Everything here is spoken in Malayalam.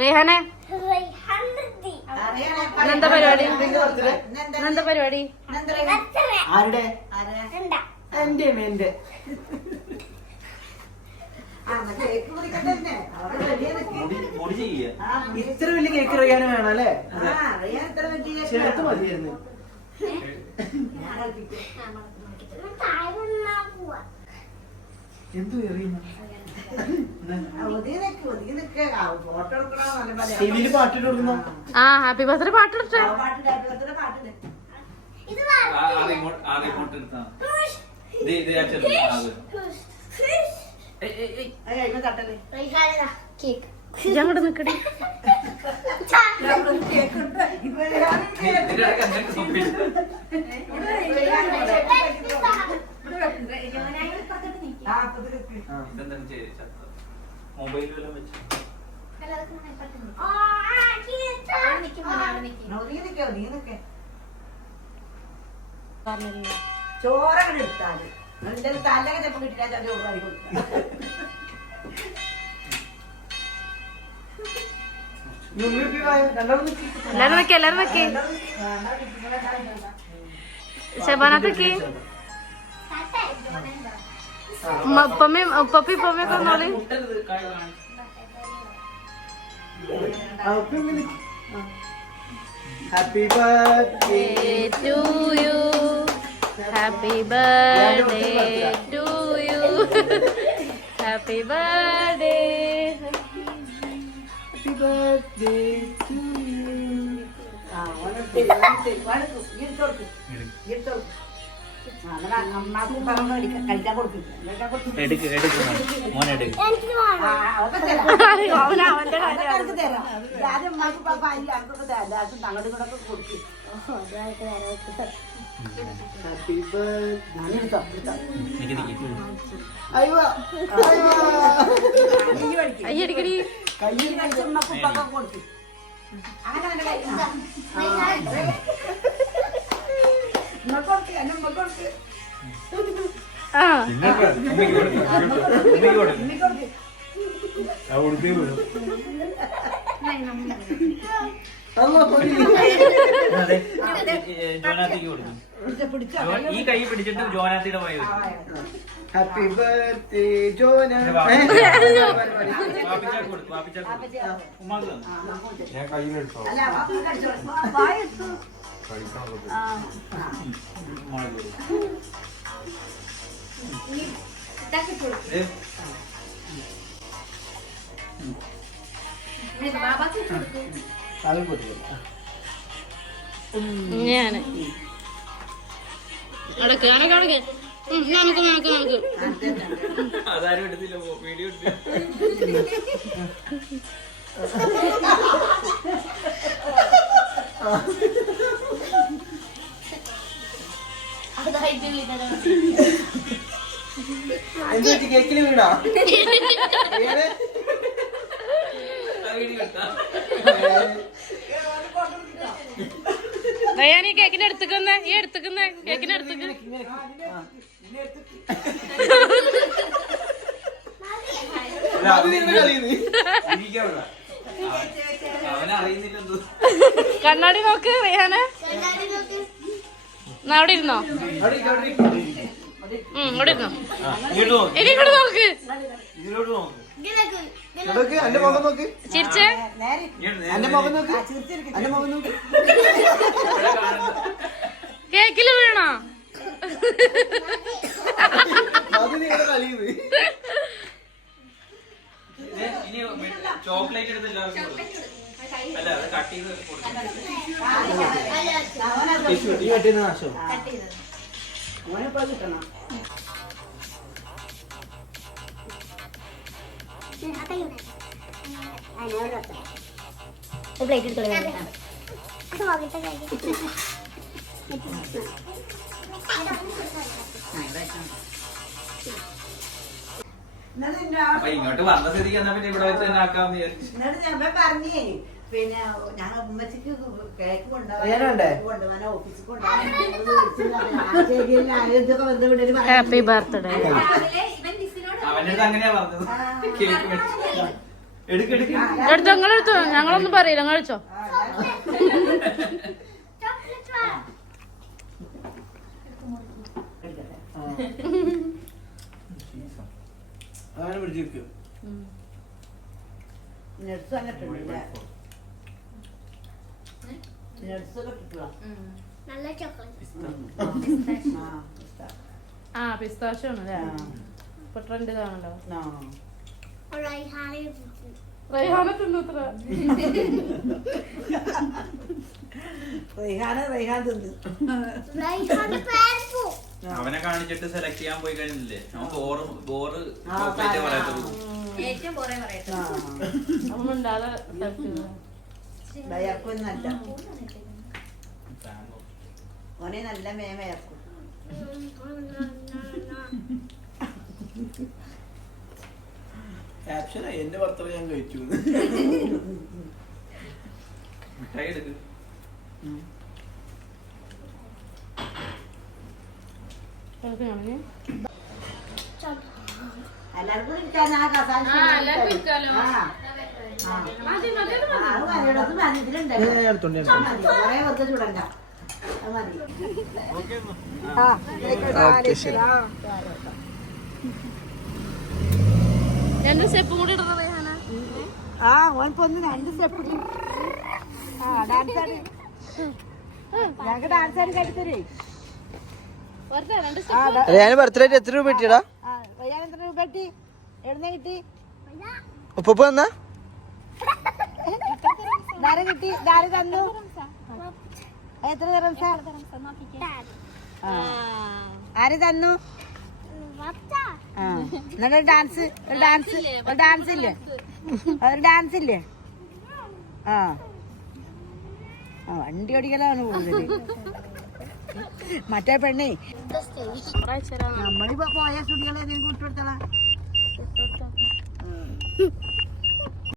റേഹാനെ എന്താ പരിപാടി? എന്താ പരിപാടി? ആരുടെ? എന്റെ എന്റെ ഇത്ര വലിയ കേക്ക് അറിയാനും വേണം അല്ലേ? ചേർത്ത് മതിയായിരുന്നു. എന്തു എറിയുന്നു? ടിവിയില് പാട്ടിട്ട് കൊടുക്കുന്നു. ആ ഹാപ്പി ബർത്ത്ഡേ പാട്ടെടുത്തേ. അങ്ങോട്ട് നിക്കടി. മൊബൈലിലും വെച്ച് ചോറങ്ങനെ എടുത്താല് തലൊക്കെ ചെപ്പം കിട്ടില്ല. എല്ലാരും വെക്കി, എല്ലാരും വെക്കി. ശബാനത്തൊക്കെ ഉപ്പപ്പി ഉപ്പമ്മയൊക്കെ വന്നോളി. Happy birthday to you, happy birthday to you, happy birthday, happy birthday to അമ്മക്കും പറഞ്ഞു കഴിക്കാൻ കൊടുക്കും. ആദ്യം അമ്മക്കും പാപ്പ അതിൽ അടുത്തൊക്കെ തരാം. തങ്ങളുടെ കൂടെ ഒക്കെ കൊടുക്കും. Happy birthday. അയ്യടിക്കടി. കയ്യിൽ കഴിച്ച് അമ്മക്കും പാപ്പ കൊടുക്കും. അങ്ങനെ തന്നെ കഴിക്കണം. ആ ഈ കൈ പിടിച്ചിട്ട് ജോനാത്തിയുടെ പോയി. Happy birthday Jonah. ഞാൻ കയ്യിലെടുത്തോ? ഞാന് അടക്ക് അടക്ക് അടക്ക്. നമുക്ക് നമുക്ക് നമുക്ക് അതാരും എടുത്തില്ല, വീഡിയോ എടുത്തില്ല. കേക്കില് വീണോ? ദയാനി കേക്കിന്റെ അടുത്തേക്ക് ഈ എടുത്തേക്കുന്ന കേക്കിന്റെ അടുത്തേക്ക്. കണ്ണാടി നോക്ക് റേഹാനെ. അവിടെ ഇരുന്നോ? ഇവിടെ ഇരുന്നോ? ഇനി ഇങ്ങോട്ട് നോക്ക്. എന്റെ മുഖം നോക്ക്. ചിരിച്ചേ. എന്റെ മുഖം നോക്ക്. എന്റെ മുഖം നോക്ക്. കേക്കില് വീണോ? ചോക്ലേറ്റ് എടുത്ത് എല്ലാവർക്കും അല്ല അത് കട്ട് ചെയ്ത് നാശം കിട്ടണം. പ്ലേറ്റ് എടുത്തോളൂ. ഇങ്ങോട്ട് വന്ന സ്ഥിതിക്ക് എന്നാ പിന്നെ ഇവിടെ വെച്ച് തന്നെ ആക്കാന്ന് വിചാരിച്ചു. എന്നിട്ട് ഞാൻ പറഞ്ഞേ പിന്നെ ഞാൻ ഉമ്മച്ചിക്ക് കേക്ക് കൊണ്ടുപോകാൻ ഓഫീസിൽ കൊണ്ടുപോകാൻ. Happy birthday. അവന്റെ അടുത്ത് അങ്ങനെയാ പറഞ്ഞത്. കേക്ക് മേടിച്ചു എടുക്കെടുക്ക് എടുത്തോ നിങ്ങളെടുത്തോ, ഞങ്ങളൊന്നും പറയില്ല, നിങ്ങൾ കഴിച്ചോ. അങ്ങനെ പിടിച്ചിരിക്കും. നട്സ് അങ്ങോട്ട് ഉണ്ടല്ലേ നട്സ് ഒക്കെ കിട്ടുക നല്ല ചോക്ലേറ്റ്. ആ പിസ്താഷ്യം ആണ് അല്ലേ, ഇപ്പൊ ട്രെൻഡ് ഇതാണല്ലോ. റൈഹാനെ റൈഹാന തിന്നത്ര റൈഹാൻ തിന്നു റൈഹാനെ പേർപ്പു. അവനെ കാണിച്ചിട്ട് സെലക്ട് ചെയ്യാൻ പോയി കഴിഞ്ഞില്ലേ, അവൻ ബോറ് ചോക്ലേറ്റ് പറയത്തുള്ളൂ. ഏറ്റവും കുറെ പറയട്ടെ. അമ്മ ഉണ്ടാതെ വയർക്കൊന്നല്ല ഓനെ നല്ല മേമയർക്കും ക്യാപ്ഷനായി എന്റെ ഭർത്താവ് ഞാൻ കഴിച്ചു. മിഠായി എടുക്ക്. എല്ലാവർക്കും ഇരിക്കാൻ ആ കസാല എല്ലാവർക്കും ഇരിക്കാലോ. മതി മതി അത് മതി. ഇതിലുണ്ട് എടുത്തോണ്ട് കൊറേ വെറുതെ ചൂടണ്ട അത് മതി രണ്ട് സ്റ്റെപ്പും കൂടി ഇടുന്ന റൈഹാന. ആ ഓനിപ്പോ ഒന്ന് 2 സ്റ്റെപ്പ് ആ ഡാൻസ് ആടി ഞങ്ങൾക്ക് ഡാൻസ് ആടി കഴിത്തരേ വെറുതെ രണ്ട് സ്റ്റെപ്പ്. ഞാൻ ബർത്ത്ഡേ എത്ര രൂപ കിട്ടിയടാ? വയ്യാൻ എത്ര രൂപ കിട്ടി എവിടുന്ന കിട്ടി ഉപ്പ വന്നാ ധാര കിട്ടി ധാര തന്നു എത്ര തരം ആര് തന്നു ആ എന്നിട്ട് ഡാൻസ് ഇല്ലേ ഒരു ഡാൻസ് ഇല്ലേ ആ വണ്ടി ഓടിക്കലാണ് കൂടുതൽ മറ്റേ പെണ്ണേ നമ്മളിപ്പോ പോയ സ്റ്റുഡിയോകളെ വിട്ടുകൊടുത്തളാ